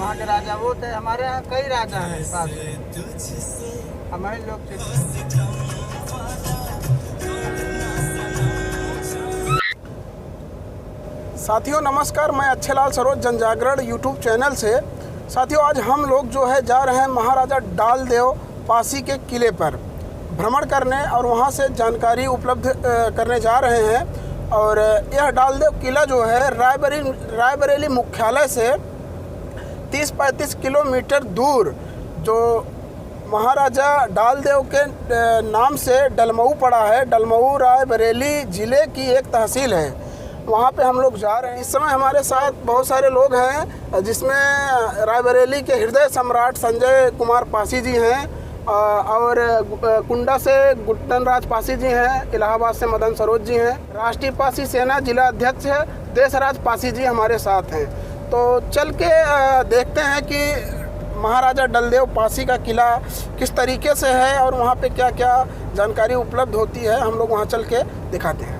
वहाँ के राजा वो थे। हमारे यहाँ कई राजा हैं साथ में, हमारे लोग थे। साथियों नमस्कार, मैं अच्छेलाल सरोज जनजागरण यूट्यूब चैनल से। साथियों आज हम लोग जो है जा रहे हैं महाराजा डालदेव पासी के किले पर भ्रमण करने और वहां से जानकारी उपलब्ध करने जा रहे हैं। और यह डालदेव किला जो है रायबरेली मुख्यालय से 30-35 किलोमीटर दूर जो महाराजा डालदेव के नाम से डलमऊ पड़ा है। डलमऊ रायबरेली ज़िले की एक तहसील है, वहाँ पे हम लोग जा रहे हैं। इस समय हमारे साथ बहुत सारे लोग हैं, जिसमें रायबरेली के हृदय सम्राट संजय कुमार पासी जी हैं और कुंडा से गुट्टन राज पासी जी हैं, इलाहाबाद से मदन सरोज जी हैं, राष्ट्रीय पासी सेना जिला अध्यक्ष देशराज पासी जी हमारे साथ हैं। तो चल के देखते हैं कि महाराजा डलदेव पासी का किला किस तरीके से है और वहाँ पे क्या क्या जानकारी उपलब्ध होती है। हम लोग वहाँ चल के दिखाते हैं।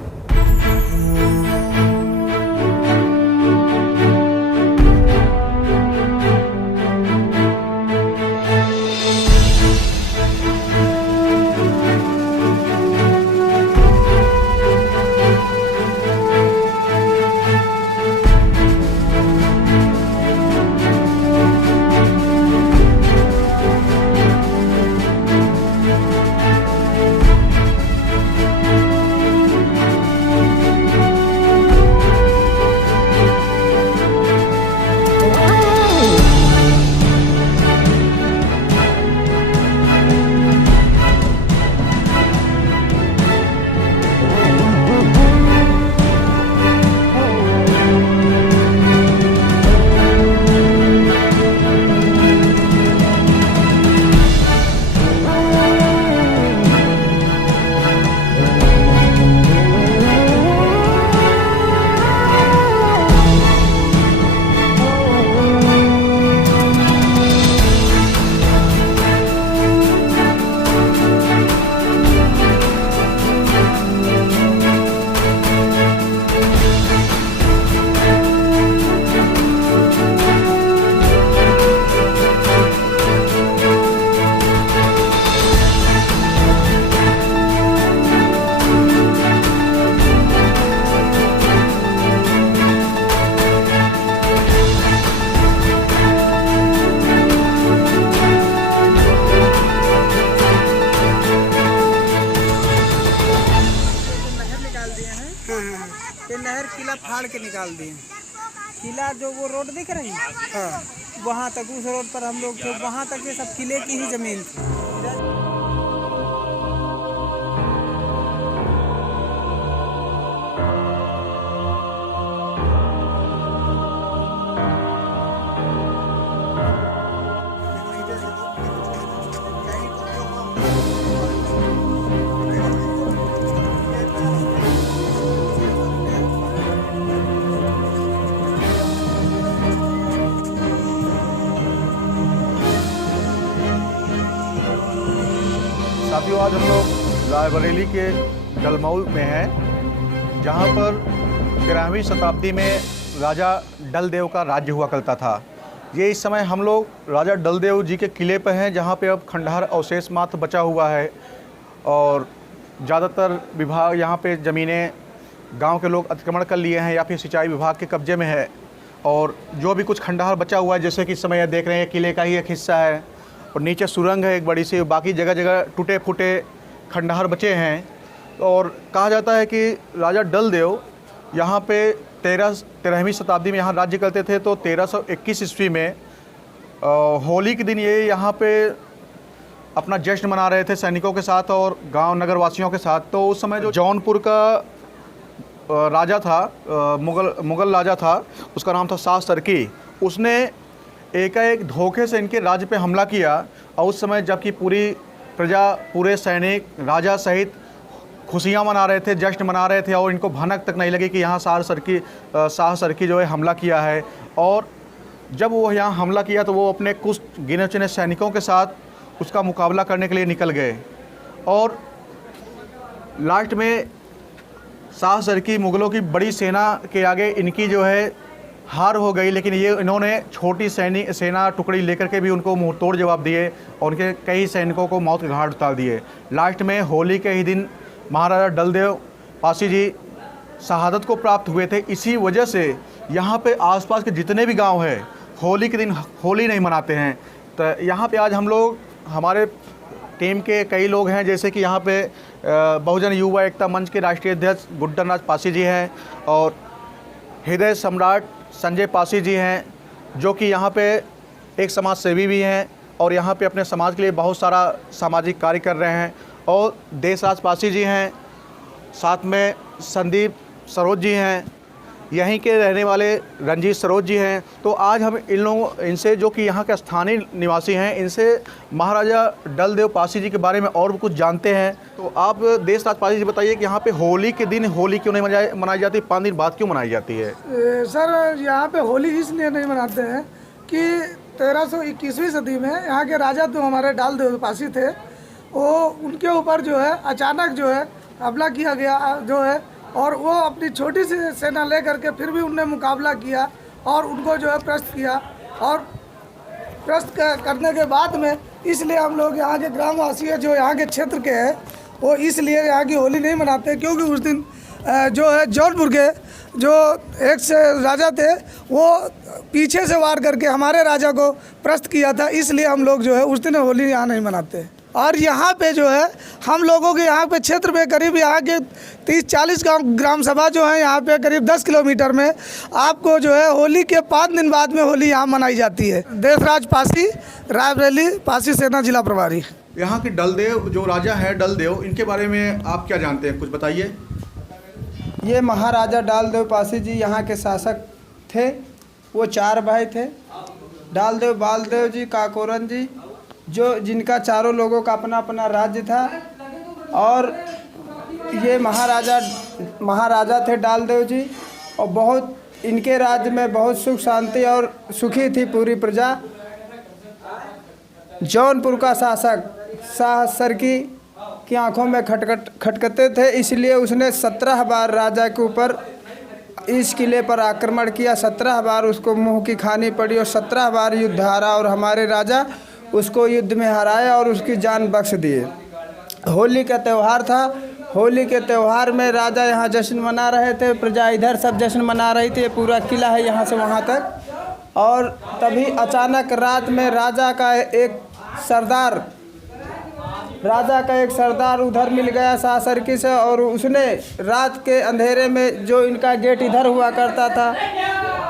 ये नहर किला फाड़ के निकाल दिए। किला जो वो रोड दिख रही है, हाँ, वहाँ तक उस रोड पर हम लोग थे, वहाँ तक ये सब किले की ही जमीन थी। साथियों आज हम लोग रायबरेली के डलमऊ में हैं, जहां पर 13वीं शताब्दी में राजा डलदेव का राज्य हुआ करता था। ये इस समय हम लोग राजा डलदेव जी के किले पर हैं, जहां पे अब खंडहर अवशेष मात्र बचा हुआ है और ज़्यादातर विभाग यहाँ पे ज़मीनें गांव के लोग अतिक्रमण कर लिए हैं या फिर सिंचाई विभाग के कब्जे में है। और जो भी कुछ खंडहर बचा हुआ है, जैसे कि इस समय देख रहे हैं, किले का ही एक हिस्सा है और नीचे सुरंग है एक बड़ी सी, बाकी जगह जगह टूटे फूटे खंडहर बचे हैं। और कहा जाता है कि राजा डलदेव यहाँ पे 13वीं शताब्दी में यहाँ राज्य करते थे। तो 1321 ईस्वी में होली के दिन ये यहाँ पे अपना जश्न मना रहे थे सैनिकों के साथ और गांव नगर वासियों के साथ। तो उस समय जो जौनपुर का राजा था, मुग़ल राजा था, उसका नाम था शाह सरकी। उसने एकाएक धोखे से इनके राज्य पे हमला किया और उस समय जबकि पूरी प्रजा, पूरे सैनिक, राजा सहित खुशियाँ मना रहे थे, जश्न मना रहे थे और इनको भनक तक नहीं लगी कि यहाँ शाह सरकी जो है हमला किया है। और जब वो यहाँ हमला किया तो वो अपने कुछ गिने चुने सैनिकों के साथ उसका मुकाबला करने के लिए निकल गए और लास्ट में शाह सरकी मुग़लों की बड़ी सेना के आगे इनकी जो है हार हो गई, लेकिन ये इन्होंने छोटी सेना टुकड़ी लेकर के भी उनको मुंह तोड़ जवाब दिए और उनके कई सैनिकों को मौत के घाट उतार दिए। लास्ट में होली के ही दिन महाराजा डलदेव पासी जी शहादत को प्राप्त हुए थे। इसी वजह से यहाँ पे आसपास के जितने भी गांव हैं होली के दिन होली नहीं मनाते हैं। तो यहाँ पे आज हम लोग, हमारे टीम के कई लोग हैं, जैसे कि यहाँ पे बहुजन युवा एकता मंच के राष्ट्रीय अध्यक्ष गुड्डन राज पासी जी हैं और हृदय सम्राट संजय पासी जी हैं, जो कि यहाँ पे एक समाज सेवी भी हैं और यहाँ पे अपने समाज के लिए बहुत सारा सामाजिक कार्य कर रहे हैं। और देशराज पासी जी हैं, साथ में संदीप सरोज जी हैं, यहीं के रहने वाले रंजीत सरोज जी हैं। तो आज हम इनसे जो कि यहाँ के स्थानीय निवासी हैं, इनसे महाराजा डलदेव पासी जी के बारे में और भी कुछ जानते हैं। तो आप देशराज पासी जी बताइए कि यहाँ पे होली के दिन होली क्यों नहीं मनाई जाती, 5 दिन बाद क्यों मनाई जाती है? सर, यहाँ पे होली इसलिए नहीं मनाते हैं कि 1321वीं सदी में यहाँ के राजा तो हमारे डलदेव पासी थे, वो उनके ऊपर जो है अचानक जो है हमला किया गया जो है, और वो अपनी छोटी सी सेना ले करके फिर भी उनने मुकाबला किया और उनको जो है परास्त किया। और परास्त करने के बाद में इसलिए हम लोग यहाँ के ग्रामवासी है जो यहाँ के क्षेत्र के हैं, वो इसलिए यहाँ की होली नहीं मनाते, क्योंकि उस दिन जो है जौनपुर के जो एक से राजा थे वो पीछे से वार करके हमारे राजा को परास्त किया था, इसलिए हम लोग जो है उस दिन होली यहाँ नहीं मनाते। और यहाँ पे जो है हम लोगों के यहाँ पे क्षेत्र में करीब यहाँ के 30-40 ग्राम सभा जो है यहाँ पे करीब 10 किलोमीटर में आपको जो है होली के 5 दिन बाद में होली यहाँ मनाई जाती है। देशराज पासी, रायबरेली, पासी सेना जिला प्रभारी। यहाँ के डलदेव जो राजा है डलदेव, इनके बारे में आप क्या जानते हैं, कुछ बताइए। ये महाराजा डलदेव पासी जी यहाँ के शासक थे। वो 4 भाई थे, डलदेव, बालदेव जी, काकोरन जी, जो जिनका चारों लोगों का अपना अपना राज्य था। और ये महाराजा थे डलदेव जी, और बहुत इनके राज्य में बहुत सुख शांति और सुखी थी पूरी प्रजा। जौनपुर का शासक शाह सरकी की आंखों में खटकते थे, इसलिए उसने 17 बार राजा के ऊपर इस किले पर आक्रमण किया। 17 बार उसको मुंह की खानी पड़ी और 17 बार युद्ध हारा, और हमारे राजा उसको युद्ध में हराया और उसकी जान बख्श दिए। होली का त्यौहार था। होली के त्यौहार में राजा यहाँ जश्न मना रहे थे, प्रजा इधर सब जश्न मना रही थी। पूरा किला है यहाँ से वहाँ तक। और तभी अचानक रात में राजा का एक सरदार उधर मिल गया शाह सरकी से, और उसने रात के अंधेरे में जो इनका गेट इधर हुआ करता था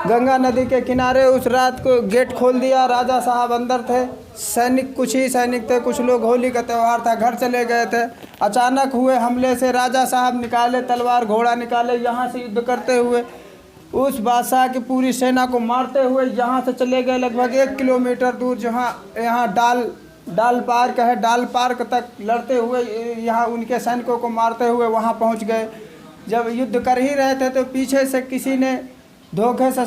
गंगा नदी के किनारे, उस रात को गेट खोल दिया। राजा साहब अंदर थे, सैनिक कुछ ही सैनिक थे, कुछ लोग होली का त्यौहार था घर चले गए थे। अचानक हुए हमले से राजा साहब निकाले तलवार, घोड़ा निकाले, यहाँ से युद्ध करते हुए उस बादशाह की पूरी सेना को मारते हुए यहाँ से चले गए लगभग 1 किलोमीटर दूर, जहाँ यहाँ डाल पार्क है, डाल पार्क तक लड़ते हुए यहाँ उनके सैनिकों को मारते हुए वहाँ पहुँच गए। जब युद्ध कर ही रहे थे तो पीछे से किसी ने धोखे से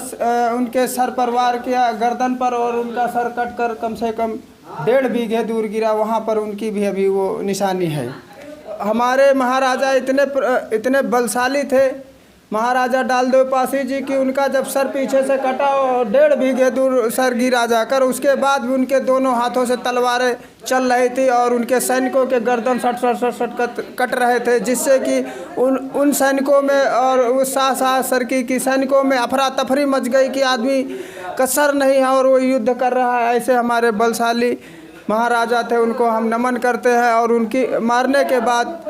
उनके सर पर वार किया, गर्दन पर, और उनका सर कटकर कम से कम 1.5 बीघे दूर गिरा। वहाँ पर उनकी भी अभी वो निशानी है। हमारे महाराजा इतने बलशाली थे महाराजा डलदेव पासी जी की, उनका जब सर पीछे से कटा और 1.5 बीघे दूर सर गिरा जाकर, उसके बाद भी उनके दोनों हाथों से तलवारें चल रही थी और उनके सैनिकों के गर्दन सट कट रहे थे, जिससे कि उन सैनिकों में और उस शाह सरकी की सैनिकों में अफरा तफरी मच गई कि आदमी का सर नहीं है और वो युद्ध कर रहा है। ऐसे हमारे बलशाली महाराजा थे, उनको हम नमन करते हैं। और उनकी मारने के बाद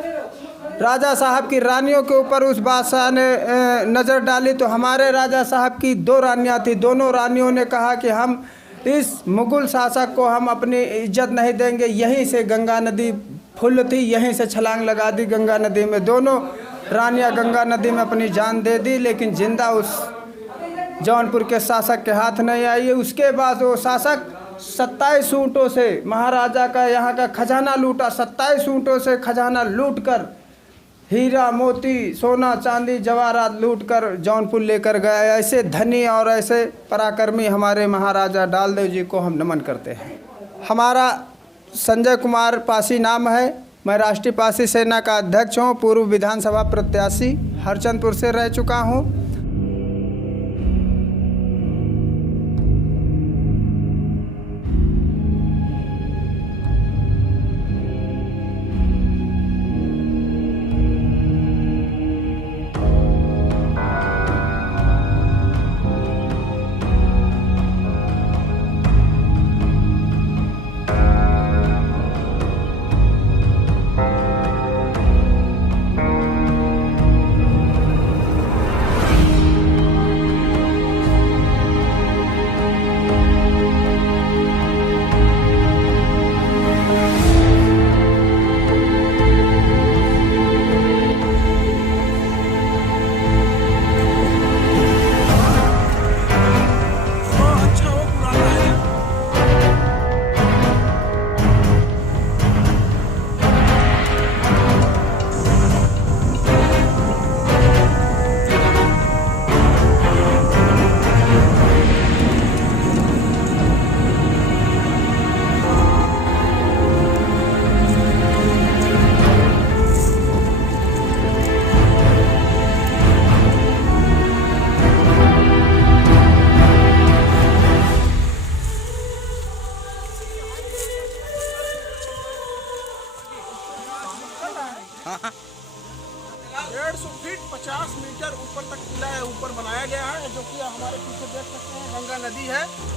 राजा साहब की रानियों के ऊपर उस बादशाह ने नज़र डाली, तो हमारे राजा साहब की 2 रानियाँ थी। दोनों रानियों ने कहा कि हम इस मुग़ल शासक को हम अपनी इज्जत नहीं देंगे। यहीं से गंगा नदी फुल थी, यहीं से छलांग लगा दी गंगा नदी में। दोनों रानियाँ गंगा नदी में अपनी जान दे दी, लेकिन जिंदा उस जौनपुर के शासक के हाथ नहीं आई। उसके बाद वो शासक 27 ऊँटों से महाराजा का यहाँ का खजाना लूटा। 27 ऊँटों से खजाना लूट कर हीरा मोती सोना चांदी जवाहरात लूटकर जौनपुर लेकर गए। ऐसे धनी और ऐसे पराक्रमी हमारे महाराजा डलदेव जी को हम नमन करते हैं। हमारा संजय कुमार पासी नाम है। मैं राष्ट्रीय पासी सेना का अध्यक्ष हूँ। पूर्व विधानसभा प्रत्याशी हरचंदपुर से रह चुका हूँ।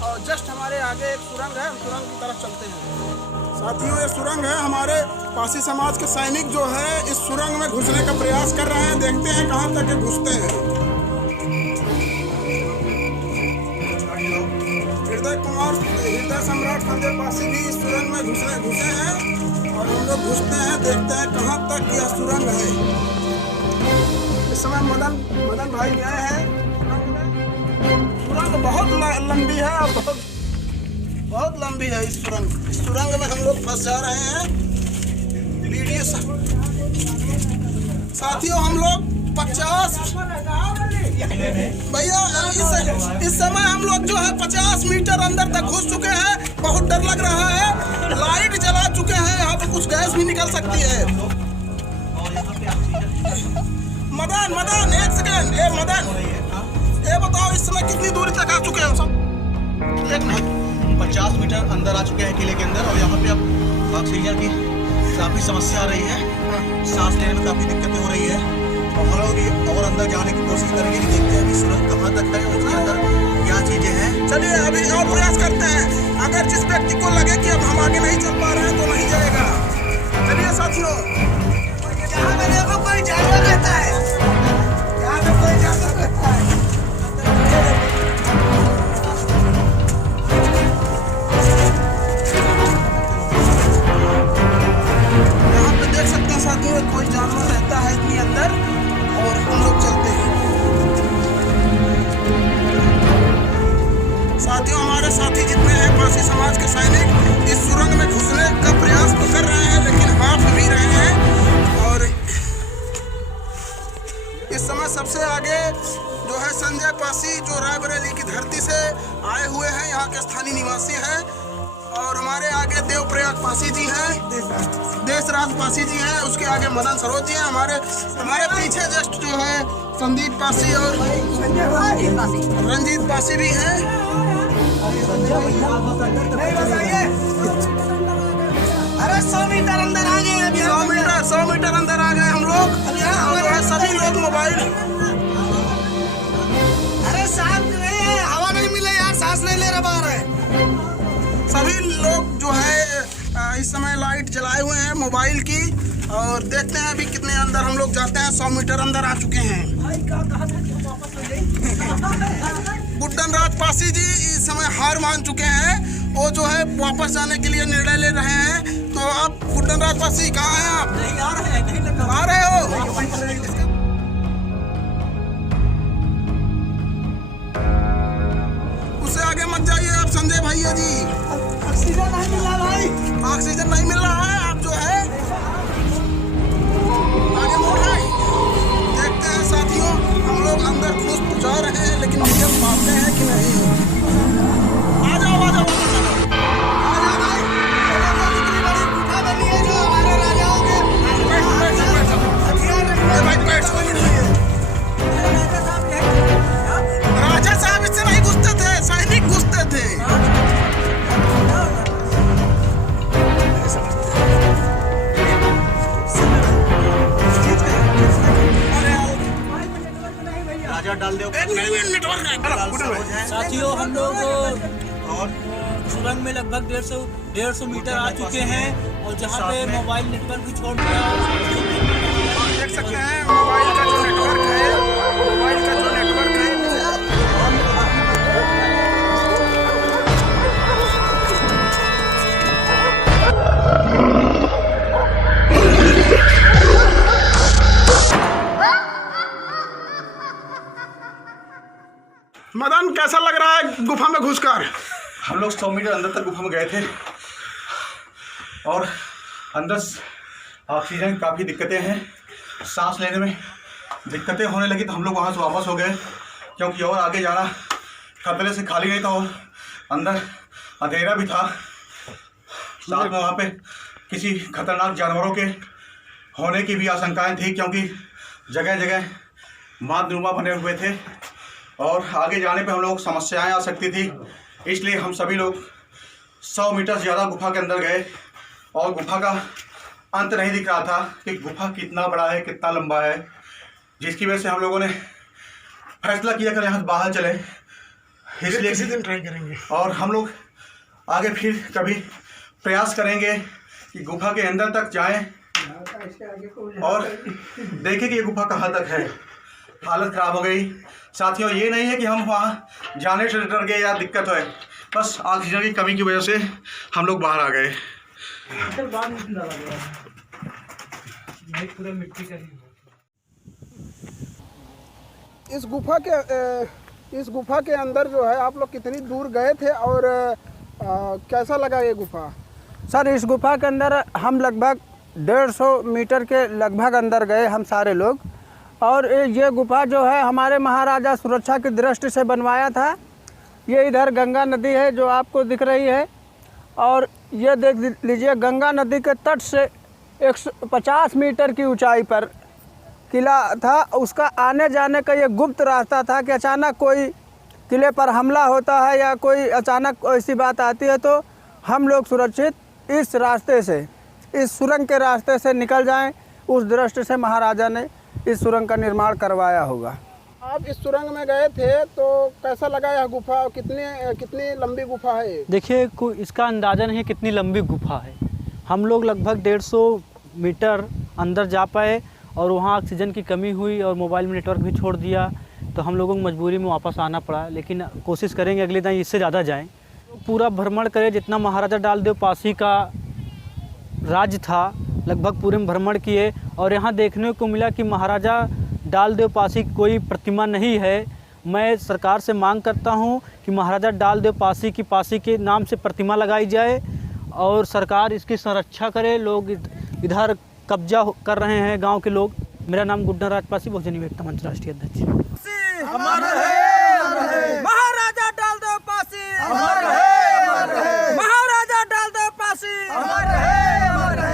और जस्ट हमारे आगे एक सुरंग है, हम सुरंग की तरफ चलते हैं। साथियों, ये सुरंग है। हमारे पासी समाज के सैनिक जो है इस सुरंग में घुसने का प्रयास कर रहे हैं। देखते हैं कहाँ तक ये घुसते हैं। हृदय सम्राट संजय पासी भी इस सुरंग में घुसे हैं और हम लोग घुसते हैं, देखते हैं कहाँ तक यह सुरंग है। इस समय मदन भाई गए हैं सुरंग बहुत लंबी है और बहुत लंबी है। इस सुरंग में हम लोग फंस जा रहे हैं। वीडियो साथियों, हम लोग 50 भैया इस समय हम लोग जो है 50 मीटर अंदर तक घुस चुके हैं। बहुत डर लग रहा है। लाइट जला चुके हैं, यहाँ पे कुछ गैस भी निकल सकती है। मदन एक सेकेंड। मदन, ये बताओ इस समय कितनी दूरी तक आ चुके हैं सब? 50 मीटर अंदर आ चुके हैं किले के अंदर और यहाँ पे अब ऑक्सीजन की काफ़ी समस्या आ रही है। सांस लेने में काफ़ी दिक्कतें हो रही है और हम लोग भी और अंदर जाने की कोशिश करेंगे कि देखते हैं अभी सुरंग कहाँ तक है और उसके अंदर क्या चीज़ें हैं। चलिए अभी और प्रयास करते हैं। अगर जिस व्यक्ति को लगे कि अब हम आगे नहीं चल पा रहे हैं तो नहीं जाएगा। चलिए साथियों, यहाँ पे देखो कोई जानवर रहता है, यहाँ पे कोई जानवर रहता है। यहाँ पे देख सकते हैं साथियों, कोई जानवर रहता है इतनी अंदर और हम लोग चलते हैं। साथियों, हमारे साथी जितने हैं पासी समाज के सैनिक इस सुरंग में घुसने का प्रयास तो कर रहे हैं लेकिन हाफ भी रहे हैं। और इस समय सबसे आगे जो है संजय पासी, जो रायबरेली की धरती से आए हुए हैं, यहाँ के स्थानीय निवासी हैं। और हमारे आगे देवप्रयाग पासी जी हैं, देशराज पासी जी हैं, उसके आगे मदन सरोज जी हैं। हमारे पीछे जस्ट जो है संदीप पासी और रंजीत पासी भी हैं। अरे 100 मीटर अंदर आ गए। 100 मीटर अंदर आ गए हम लोग। और सभी लोग मोबाइल, अरे सांस हवा नहीं मिले यार, सांस नहीं ले रहा बाहर है। सभी लोग जो है इस समय लाइट जलाए हुए हैं मोबाइल की और देखते हैं अभी कितने अंदर हम लोग जाते हैं। 100 मीटर अंदर आ चुके हैं। गुड्डन राज पासी जी इस समय हार मान चुके हैं। वो जो है वापस जाने के लिए निर्णय ले रहे हैं। तो आप गुड्डन राज पासी कहाँ हैं आप? नहीं आ रहे हो? उससे आगे मत जाइए आप संजय भैया जी। ऑक्सीजन नहीं मिल रहा भाई, ऑक्सीजन नहीं मिल रहा है। आप जो है आगे मोड़ रहे हैं। देखते हैं साथियों, हम लोग अंदर घुस तो जा रहे हैं लेकिन नियम मानते हैं कि नहीं। आ जाओ भाई, कितनी बड़ी गुफा बनी है जो हमारे राजाओं के राजा साहब इससे नहीं घुसते थे, सैनिक घुसते थे। राजा डाल दो। साथियों, हम लोग और सुरंग में लगभग 150 मीटर आ चुके हैं और जहाँ पे मोबाइल नेटवर्क भी छोड़ दिया। देख सकते हैं मोबाइल का जो नेटवर्क है, मदन कैसा लग रहा है गुफा में घुसकर? हम लोग 100 मीटर अंदर तक गुफा में गए थे और अंदर ऑक्सीजन की काफ़ी दिक्कतें हैं, सांस लेने में दिक्कतें होने लगी तो हम लोग वहाँ से वापस हो गए क्योंकि और आगे जाना खतरे से खाली नहीं था और अंदर अंधेरा भी था। साथ में वहाँ पे किसी खतरनाक जानवरों के होने की भी आशंकाएं थी क्योंकि जगह जगह मादनुमा बने हुए थे और आगे जाने पे हम लोग समस्याएं आ सकती थी। इसलिए हम सभी लोग 100 मीटर ज़्यादा गुफा के अंदर गए और गुफा का अंत नहीं दिख रहा था कि गुफा कितना बड़ा है, कितना लंबा है, जिसकी वजह से हम लोगों ने फैसला किया कि यहाँ से बाहर चले। इसलिए किसी दिन ट्राई करेंगे। और हम लोग आगे फिर कभी प्रयास करेंगे कि गुफा के अंदर तक जाएं और देखें कि ये गुफा कहाँ तक है। हालत ख़राब हो गई साथियों। ये नहीं है कि हम वहाँ जाने से डर गए या दिक्कत है, बस ऑक्सीजन की कमी की वजह से हम लोग बाहर आ गए। इस गुफा के अंदर जो है आप लोग कितनी दूर गए थे और कैसा लगा ये गुफा? सर इस गुफा के अंदर हम लगभग 150 मीटर के लगभग अंदर गए हम सारे लोग। और ये गुफा जो है हमारे महाराजा सुरक्षा की दृष्टि से बनवाया था। ये इधर गंगा नदी है जो आपको दिख रही है, और ये देख लीजिए गंगा नदी के तट से 150 मीटर की ऊंचाई पर किला था। उसका आने जाने का ये गुप्त रास्ता था कि अचानक कोई किले पर हमला होता है या कोई अचानक ऐसी बात आती है तो हम लोग सुरक्षित इस रास्ते से, इस सुरंग के रास्ते से निकल जाएं। उस दृष्टि से महाराजा ने इस सुरंग का निर्माण करवाया होगा। आप इस सुरंग में गए थे तो कैसा लगा यह गुफा? कितनी लंबी गुफा है? देखिए इसका अंदाज़ा नहीं है कितनी लंबी गुफा है। हम लोग लगभग 150 मीटर अंदर जा पाए और वहाँ ऑक्सीजन की कमी हुई और मोबाइल में नेटवर्क भी छोड़ दिया, तो हम लोगों को मजबूरी में वापस आना पड़ा। लेकिन कोशिश करेंगे अगले दिन इससे ज़्यादा जाएं, पूरा भ्रमण करें। जितना महाराजा डालदेव पासी का राज्य था लगभग पूरे में भ्रमण किए, और यहाँ देखने को मिला कि महाराजा डालदेव पासी की कोई प्रतिमा नहीं है। मैं सरकार से मांग करता हूँ कि महाराजा डालदेव पासी के नाम से प्रतिमा लगाई जाए और सरकार इसकी संरक्षा करे। लोग इधर कब्जा कर रहे हैं गांव के लोग। मेरा नाम गुड्डा राज पासी, बहुजन एकता मंच राष्ट्रीय अध्यक्ष। महाराजा डालदेव पासी महाराजा डालदेव पासी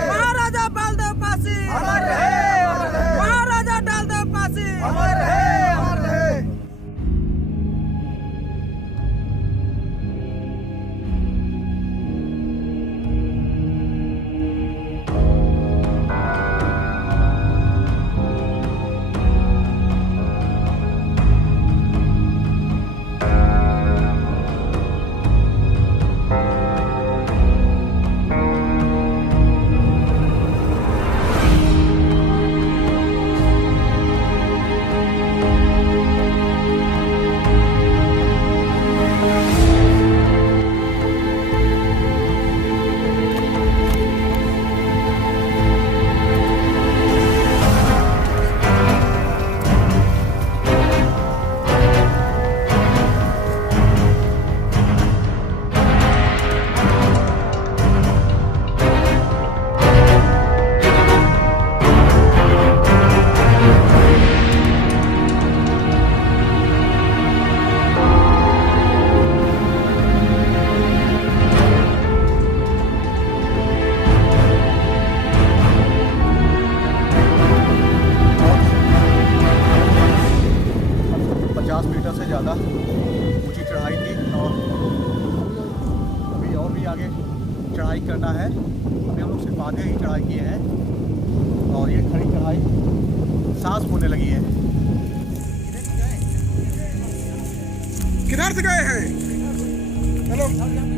महाराजा डालदेव पासी महाराजा डालदेव पासी। ज़्यादा ऊंची चढ़ाई थी और अभी और भी आगे चढ़ाई करना है। अभी हम लोग सिर्फ आधे ही चढ़ाई किए हैं और ये खड़ी चढ़ाई सांस होने लगी है। किधर से गए हैं? हेलो